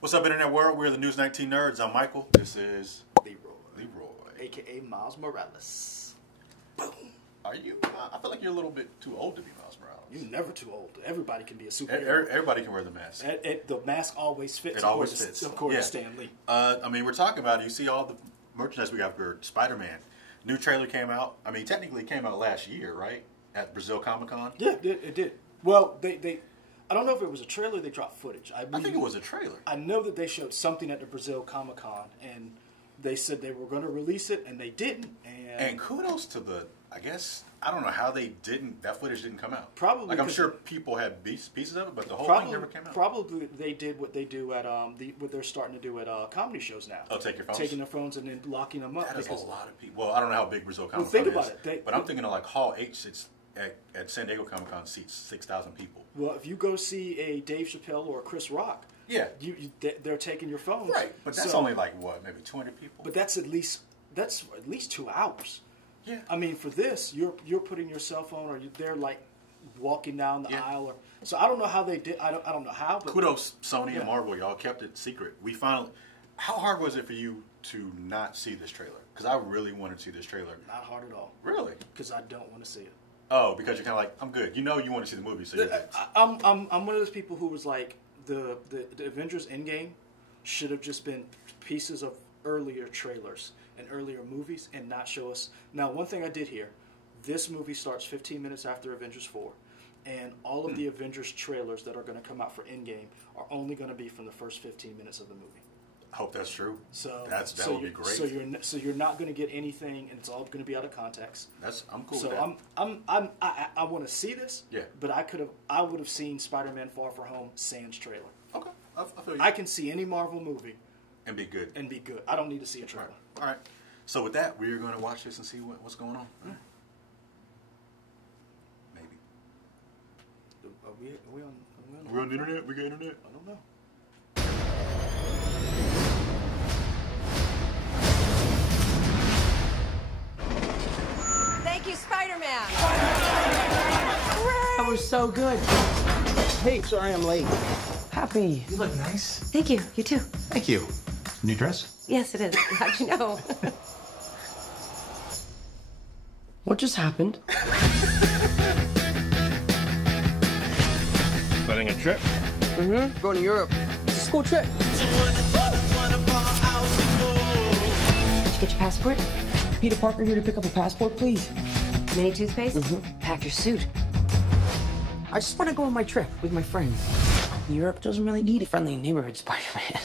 What's up, Internet World? We're the News 19 Nerds. I'm Michael. This is Leroy. A.K.A. Miles Morales. Boom. Are you? I feel like you're a little bit too old to be Miles Morales. You're never too old. Everybody can be a superhero. Everybody can wear the mask. The mask always fits. It always fits. Of course, Stan Lee. I mean, we're talking about it. You see all the merchandise we got for Spider-Man. New trailer came out. I mean, technically it came out last year, right? At Brazil Comic-Con. Yeah, it did. Well, they I don't know if it was a trailer or they dropped footage. I think it was a trailer. I know that they showed something at the Brazil Comic-Con, and they said they were going to release it, and they didn't. And kudos to the, I guess, I don't know how they didn't, that footage didn't come out. Probably. Like, I'm sure people had pieces of it, but the whole thing never came out. Probably they did what they do at, what they're starting to do at comedy shows now. Oh, take your phones? Taking their phones and then locking them up. That is a lot of people. Well, I don't know how big Brazil Comic-Con is. Well, think about it. But I'm thinking of like Hall H at San Diego Comic-Con seats 6,000 people. Well, if you go see a Dave Chappelle or a Chris Rock, yeah, they're taking your phones. Right, but that's only like, what, maybe 200 people? But that's at least 2 hours. Yeah. I mean, for this, you're putting your cell phone, or they're like walking down the aisle, so I don't know how they did. I don't know how. But kudos, Sony and Marvel, y'all kept it secret. We finally. How hard was it for you to not see this trailer? Because I really wanted to see this trailer. Not hard at all. Really? Because I don't want to see it. Oh, because you're kind of like, I'm good. You know, you want to see the movie, so you're good. I'm one of those people who was like, the Avengers Endgame should have just been pieces of earlier trailers and earlier movies and not show us. Now, one thing I did hear, this movie starts 15 minutes after Avengers 4, and all of the Avengers trailers that are going to come out for Endgame are only going to be from the first 15 minutes of the movie. I hope that's true. So that would be great. So you're not going to get anything, and it's all going to be out of context. I'm cool with that. So I want to see this. Yeah. But I would have seen Spider-Man Far From Home sans trailer. Okay. I feel you. I can see any Marvel movie and be good. I don't need to see a trailer. All right. So with that, we're going to watch this and see what's going on. Yeah. Maybe. Are we on? We're on the internet. We got internet. I don't know. Thank you, Spider-Man. That was so good. Hey, sorry I'm late. Happy. You look nice. Thank you. You too. Thank you. New dress? Yes, it is. How'd you know? What just happened? Planning a trip? Mm-hmm. Going to Europe. It's a school trip. Did you get your passport? Peter Parker here to pick up a passport, please. Mini toothpaste? Mm-hmm. Pack your suit. I just want to go on my trip with my friends. Europe doesn't really need a friendly neighborhood Spider-Man.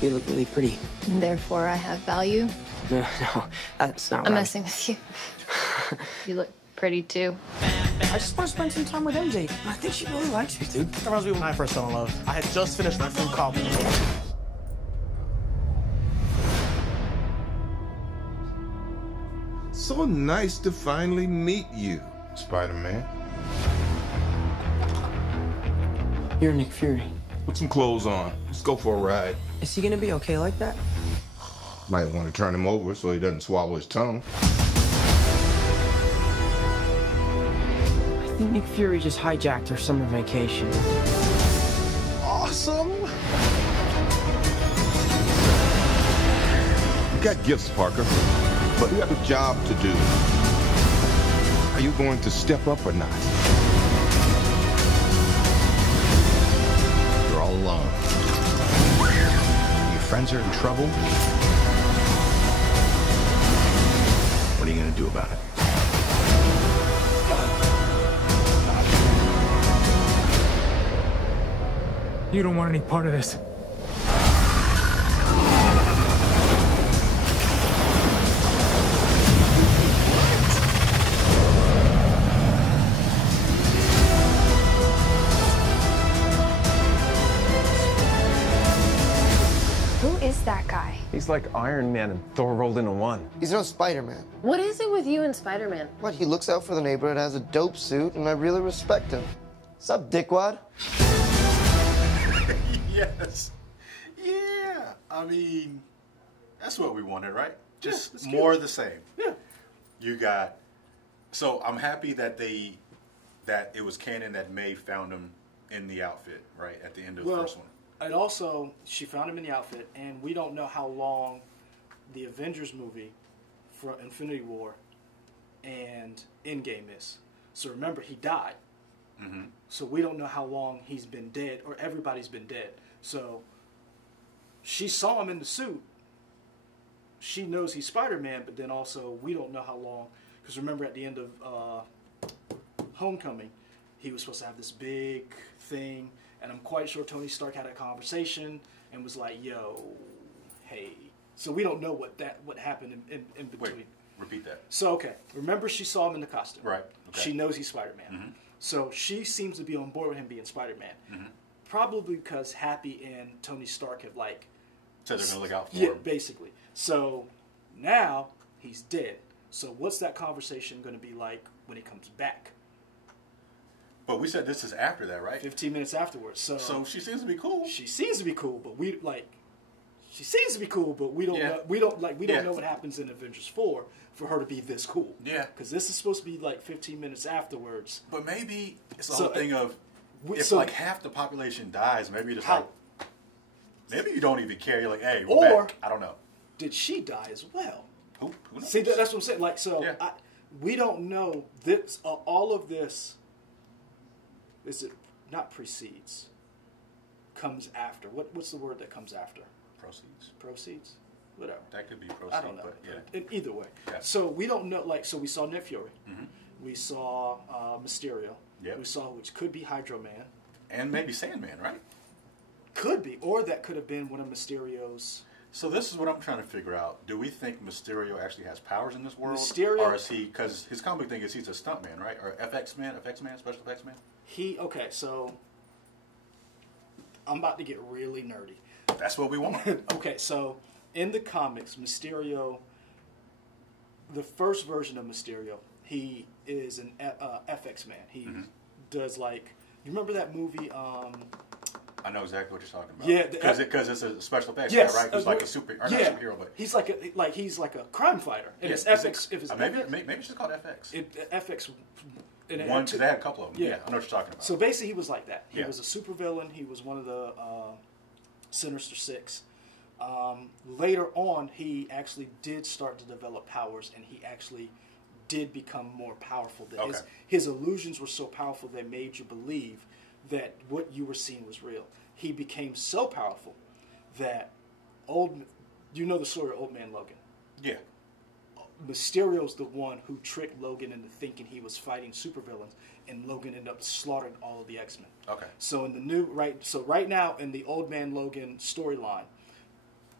You look really pretty. And therefore, I have value. No, that's not I'm right. messing with you. You look pretty too. I just want to spend some time with MJ. I think she really likes me, dude. That reminds me when I first fell in love. I had just finished my food call. So nice to finally meet you, Spider-Man. You're Nick Fury. Put some clothes on. Let's go for a ride. Is he gonna be okay like that? Might want to turn him over so he doesn't swallow his tongue. I think Nick Fury just hijacked our summer vacation. Awesome! You got gifts, Parker, but you have a job to do. Are you going to step up or not? You're all alone. Your friends are in trouble. What are you going to do about it? You don't want any part of this. Who is that guy? He's like Iron Man and Thor rolled into one. He's no Spider-Man. What is it with you and Spider-Man? What? He looks out for the neighborhood, has a dope suit, and I really respect him. What's up, dickwad? Yes. Yeah. I mean, that's what we wanted, right? Just more of the same. Yeah. You got. So I'm happy that they that it was canon that May found him in the outfit, right, at the end of the first one. And also, she found him in the outfit, and we don't know how long the Avengers movie for Infinity War and Endgame is. So remember, he died. Mm-hmm. So we don't know how long he's been dead, or everybody's been dead. So she saw him in the suit. She knows he's Spider-Man, but then also we don't know how long. Because remember, at the end of Homecoming, he was supposed to have this big thing, and I'm quite sure Tony Stark had a conversation and was like, "Yo, hey." So we don't know what happened in between. Wait, repeat that. So okay, remember she saw him in the costume. Right. Okay. She knows he's Spider-Man. Mm-hmm. So she seems to be on board with him being Spider-Man. Mm-hmm. Probably because Happy and Tony Stark have so they're gonna look out for him. him. Basically. So now he's dead. So what's that conversation going to be like when he comes back? But we said this is after that, right? 15 minutes afterwards. So she seems to be cool. She seems to be cool, but we She seems to be cool, but we don't Yeah. know. We don't know what happens in Avengers 4 for her to be this cool. Yeah. Because this is supposed to be like 15 minutes afterwards. But maybe it's the whole thing of if like half the population dies, maybe it's like maybe you don't even care. You're like, hey, we're back. I don't know. Did she die as well? Who knows? See, that's what I'm saying. Like, so we don't know this. All of this is it not precedes, comes after. What's the word that comes after? Proceeds. Whatever. That could be proceeds. I don't know. But yeah. Either way. Yeah. So we don't know. Like, so we saw Nick Fury. Mm-hmm. We saw Mysterio. Yep. We saw, which could be Hydro Man. And maybe Sandman, right? Could be, or that could have been one of Mysterio's. So this is what I'm trying to figure out. Do we think Mysterio actually has powers in this world? Mysterio, or is he, because his comic thing is he's a stuntman, right? Or FX man, special effects man? Okay, so I'm about to get really nerdy. That's what we want. Okay, so in the comics, Mysterio, the first version of Mysterio, he is an FX man. He does like, you remember that movie? I know exactly what you're talking about. Yeah, because it's a special effects yes, guy, right? He's like a not superhero, but he's like a crime fighter. And it's FX. If it's maybe it's just called FX. FX. One, because they had a couple of them. Yeah, I know what you're talking about. So basically, he was like that. He was a supervillain. He was one of the Sinister Six. Later on, he actually did start to develop powers, and he actually did become more powerful. His illusions were so powerful they made you believe that what you were seeing was real. He became so powerful that you know the story of Old Man Logan. Yeah. Mysterio's the one who tricked Logan into thinking he was fighting supervillains, and Logan ended up slaughtering all of the X-Men. Okay. So right now in the Old Man Logan storyline,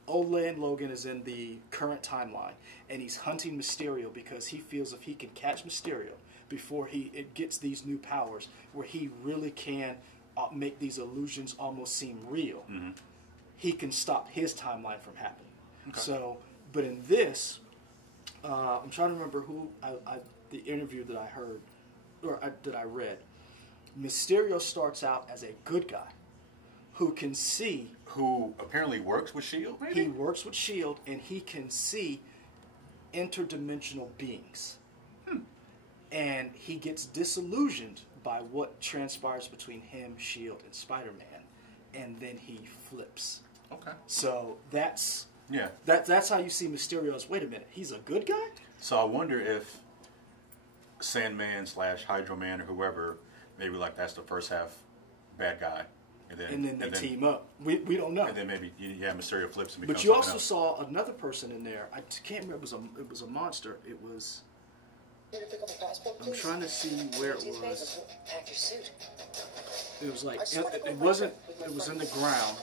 Old Man Logan is in the current timeline, and he's hunting Mysterio because he feels if he can catch Mysterio before it gets these new powers, where he really can make these illusions almost seem real, he can stop his timeline from happening. Okay. So, but in this, I'm trying to remember who the interview that I heard or that I read. Mysterio starts out as a good guy who can see. Who apparently works with S.H.I.E.L.D., maybe? He works with S.H.I.E.L.D., and he can see interdimensional beings. And he gets disillusioned by what transpires between him, S.H.I.E.L.D., and Spider-Man, and then he flips. Okay. So that's Yeah. That's how you see Mysterio as, wait a minute, he's a good guy? So I wonder if Sandman / Hydro Man or whoever, maybe like that's the first half bad guy. And then they team up. We don't know. And then maybe, Mysterio flips and becomes But you also else. saw another person in there. I can't remember. It was a monster. It was... I'm trying to see where it was. It was like... It wasn't... It was in the ground.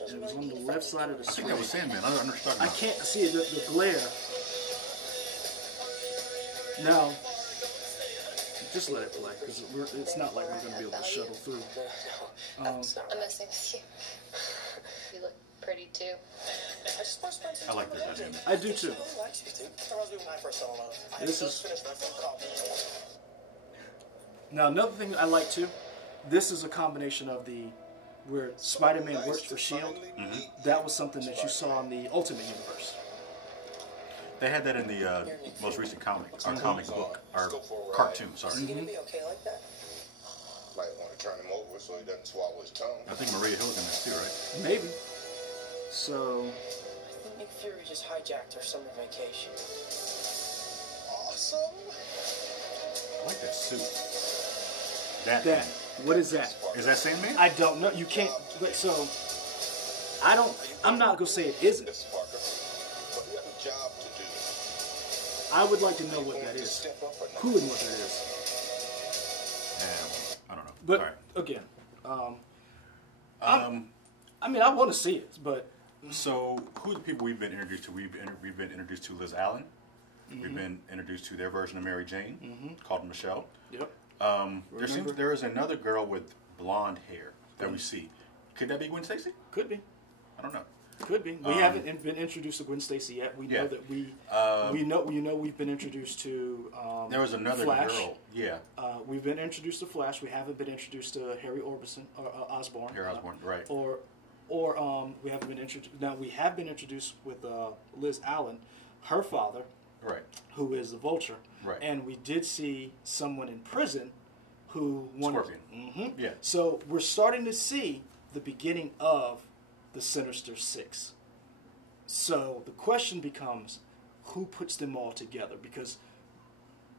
It was on the left side of the screen. I think that was Sandman. I don't understand. I can't see it. The glare. Now... Just let it play, because it's not like we're going to be able to shuttle through. I'm messing with you. You look pretty too. I like their dynamic. I do too. This is... Now, another thing I like too, this is a combination of where Spider-Man works for S.H.I.E.L.D. That was something that you saw in the Ultimate Universe. They had that in the most recent comic book, or cartoon, sorry. Might want to turn him over so he doesn't swallow his tongue. I think Maria Hill's in this too, right? Maybe. So. I think Nick Fury just hijacked our summer vacation. Awesome. I like that suit. That. Thing. What is that? Is that Sandman? I don't know. You can't. But so. I don't. I'm not gonna say it isn't. But you have a job to do. I would like to know what that is. Who would know what that is? I don't know. But All right. again, I mean, I want to see it, but so who are the people we've been introduced to? We've been introduced to Liz Allen. We've been introduced to their version of Mary Jane, called Michelle. Yep. There is another girl with blonde hair that we see. Could that be Gwen Stacy? Could be. I don't know. Could be. We haven't been introduced to Gwen Stacy yet. We know that we know we've been introduced to. There was another Flash. girl. Yeah. We've been introduced to Flash. We haven't been introduced to Harry Osborn. Harry Osborn, right? Or we haven't been introduced. Now we have been introduced with Liz Allen, her father, right, who is the Vulture, right, and we did see someone in prison who Scorpion. Yeah. So we're starting to see the beginning of the Sinister Six. So the question becomes, who puts them all together? Because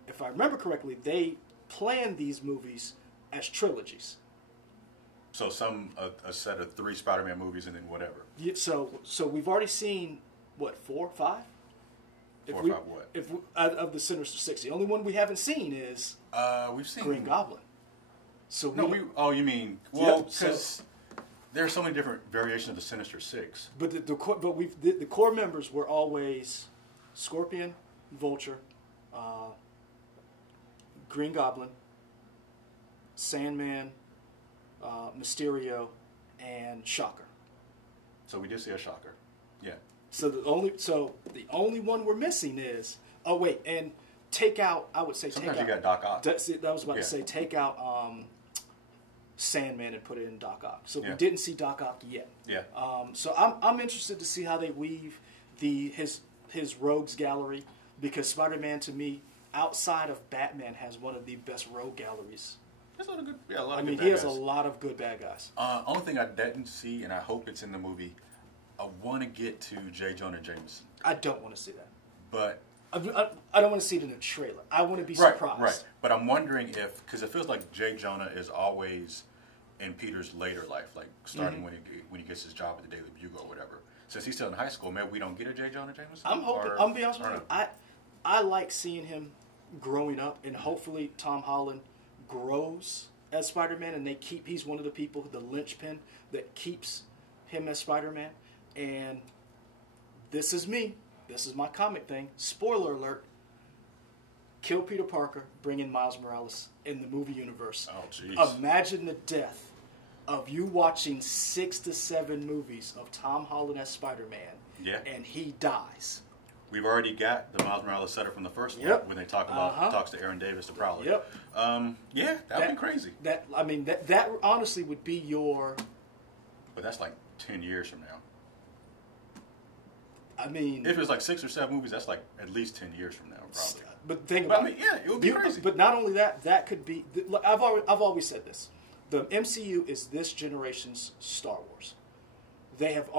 if I remember correctly, they planned these movies as trilogies. So a set of 3 Spider-Man movies and then whatever. Yeah, so we've already seen what 4, 5? 4 or 5 what? If out of the Sinister Six, the only one we haven't seen is we've seen Green Goblin. So oh, you mean because there's so many different variations of the Sinister Six. But the core members were always Scorpion, Vulture, Green Goblin, Sandman, Mysterio, and Shocker. So we did see a Shocker. Yeah. So the only one we're missing is and take out. I would say sometimes take out. You got Doc Ock. That was about to say take out Sandman and put it in Doc Ock. So we didn't see Doc Ock yet. Yeah. So I'm interested to see how they weave his rogues gallery, because Spider-Man to me, outside of Batman, has one of the best rogue galleries. There's a lot of good. Yeah, a lot of I good mean, bad he has guys. a lot of good bad guys. Only thing I didn't see, and I hope it's in the movie, I want to get to J. Jonah Jameson. I don't want to see that. But I don't want to see it in a trailer. I want to be surprised. Right. But I'm wondering if, because it feels like J. Jonah is always in Peter's later life, like starting when he gets his job at the Daily Bugle or whatever. Since he's still in high school, maybe we don't get a J. Jonah Jameson. I'm hoping. I'm gonna be honest with you. I like seeing him growing up, and hopefully Tom Holland grows as Spider-Man, and he's one of the people, the linchpin that keeps him as Spider-Man. And this is me. This is my comic thing. Spoiler alert. Kill Peter Parker, bring in Miles Morales in the movie universe. Oh, jeez. Imagine the death of you watching 6 to 7 movies of Tom Holland as Spider-Man, and he dies. We've already got the Miles Morales setup from the first one when they talk about talks to Aaron Davis, the Prowler. Yep. That'd be crazy. That honestly would be your. But that's like 10 years from now. I mean, if it was like 6 or 7 movies, that's like at least 10 years from now, probably. But think about it. It would be crazy. But not only that, that could be. I've always said this: the MCU is this generation's Star Wars. They have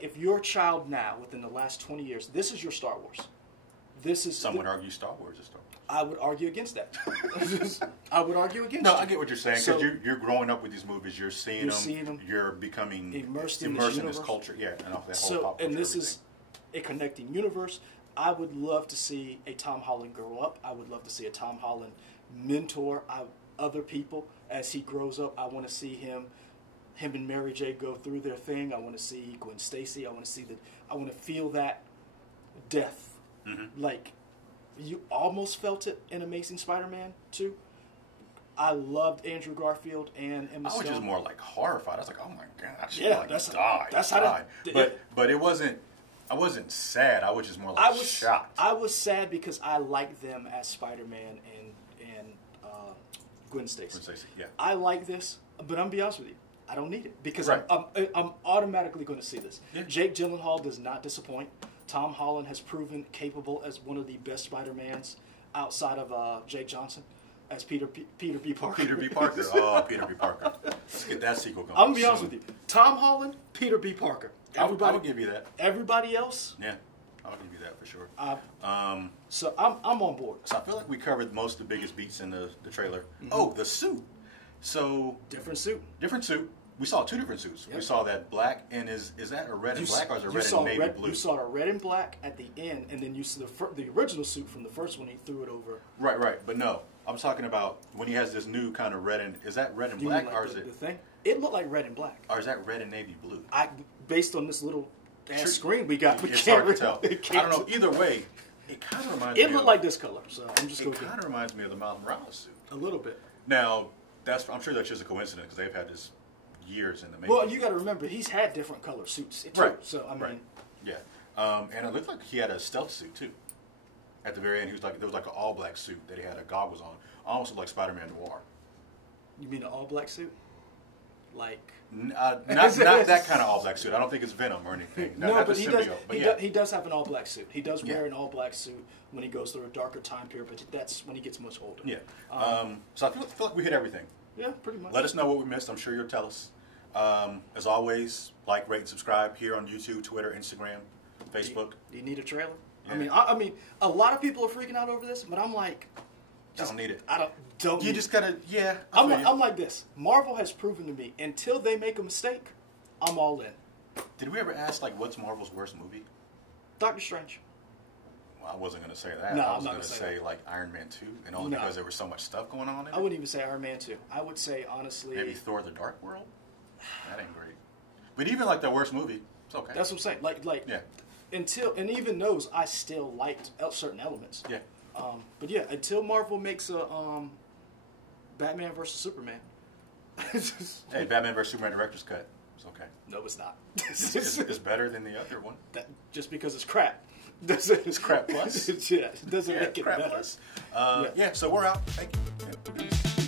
if you're a child now, within the last 20 years, this is your Star Wars. This is. Some would argue Star Wars is Star Wars. I would argue against that. I would argue against. No, I get what you're saying, because you're growing up with these movies, you're seeing them, you're becoming immersed in this culture, and off that whole pop culture. And this is a connecting universe. I would love to see a Tom Holland grow up. I would love to see a Tom Holland mentor other people as he grows up. I want to see him and Mary J go through their thing. I want to see Gwen Stacy. I want to see that. I want to feel that death. Like you almost felt it in Amazing Spider-Man 2. I loved Andrew Garfield and Emma Stone. I was just more like horrified. I was like, oh my gosh, died. That's how but it wasn't. I wasn't sad. I was just more like shocked. I was sad because I liked them as Spider-Man and Gwen Stacy. Yeah. I like this, but I'm gonna be honest with you, I don't need it because I'm automatically going to see this. Yeah. Jake Gyllenhaal does not disappoint. Tom Holland has proven capable as one of the best Spider-Mans outside of Jake Johnson. as Peter B. Parker. Peter B. Parker. Oh, Peter B. Parker. Let's get that sequel coming. I'm gonna be honest with you. Tom Holland, Peter B. Parker. I would give you that. Everybody else. Yeah, I'll give you that for sure. So I'm on board. So I feel like we covered most of the biggest beats in the trailer. Mm-hmm. Oh, the suit. So different suit. Different suit. We saw two different suits. Yep. We saw that black and is that a red and black or is it red and navy blue? You saw a red and black at the end, and then you saw the original suit from the first one. He threw it over. Right. But no, I'm talking about when he has this new kind of red and is that red and black like or is it the thing? It looked like red and black. Or is that red and navy blue? Based on this little screen we got, it's hard to tell. I don't know. Either way, it kind of reminds me. It looked like this color, so I'm just going. It kind of reminds me of the Miles Morales suit. A little bit. Now, I'm sure that's just a coincidence because they've had this years in the making. Well, you got to remember he's had different color suits too. Right. So I mean, yeah. And it looked like he had a stealth suit too. At the very end, there was like an all black suit that he had goggles on, almost looked like Spider-Man Noir. You mean an all black suit? Like not that kind of all black suit. I don't think it's Venom or anything. No, but he does have an all black suit. He does wear an all black suit when he goes through a darker time period, but that's when he gets much older. Yeah. So I feel like we hit everything. Yeah, pretty much. Let us know what we missed. I'm sure you'll tell us. As always, like, rate, and subscribe here on YouTube, Twitter, Instagram, Facebook. Do you need a trailer? Yeah. I mean, a lot of people are freaking out over this, but I'm like, I don't need it. I don't. You just gotta, yeah. I'm like this. Marvel has proven to me until they make a mistake, I'm all in. Did we ever ask like what's Marvel's worst movie? Doctor Strange. Well, I wasn't gonna say that. No, I was I'm not gonna say like Iron Man 2, and only No. because there was so much stuff going on in it. I wouldn't even say Iron Man 2. I would say honestly, Maybe Thor: The Dark World. That ain't great. But even like the worst movie, it's okay. That's what I'm saying. Like yeah. And even those, I still liked certain elements. Yeah. But yeah, until Marvel makes a Batman versus Superman. Hey, Batman versus Superman director's cut. It's okay. No, it's not. It's better than the other one. Just because it's crap. It's crap plus. Yeah, it doesn't make it crap better. plus. Yeah, so we're out. Thank you. Yeah, peace.